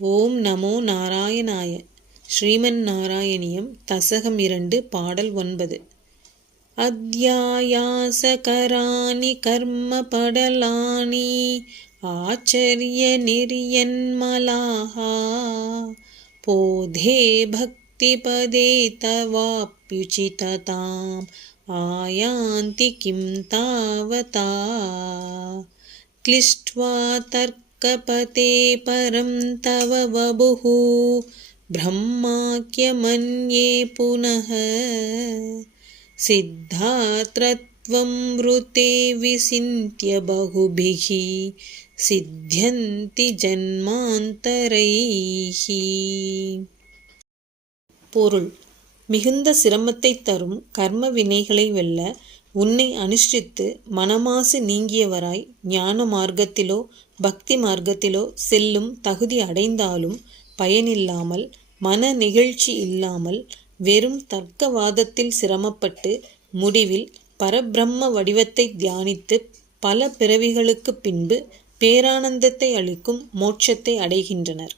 ஓம் நமோ நாராயணாய. ஸ்ரீமன் நாராயணியம் தசகம் 2 பாடல் 9. அத்யாயாசகராணி கர்ம படலானி ஆச்சரிய நிரியன்மலாஹா போதே பக்தி பதே தவாப்யுச்சிததாம் ஆயாந்தி கிம் தாவதா க்ளிஷ்ட்வா தர்க்கபதே பரம் தவ வபுः பிரம்மாக்யமன்யே புனः சித்தாத்ரத்வம் வ்ருதே விசிந்த்ய பகுபிः சித்யந்தி ஜன்மாந்தரைஹி. பொருள்: மிகுந்த சிரமத்தை தரும் கர்ம வினைகளை வெல்ல உன்னை அனுஷ்டித்து மனமாசு நீங்கியவராய் ஞான மார்க்கத்திலோ பக்தி மார்க்கத்திலோ செல்லும் தகுதி அடைந்தாலும் பயனில்லாமல், மன நெகிழ்ச்சி இல்லாமல், வெறும் தர்க்கவாதத்தில் சிரமப்பட்டு முடிவில் பரபிரம்ம வடிவத்தை தியானித்து பல பிறவிகளுக்கு பின்பு பேரானந்தத்தை அளிக்கும் மோட்சத்தை அடைகின்றனர்.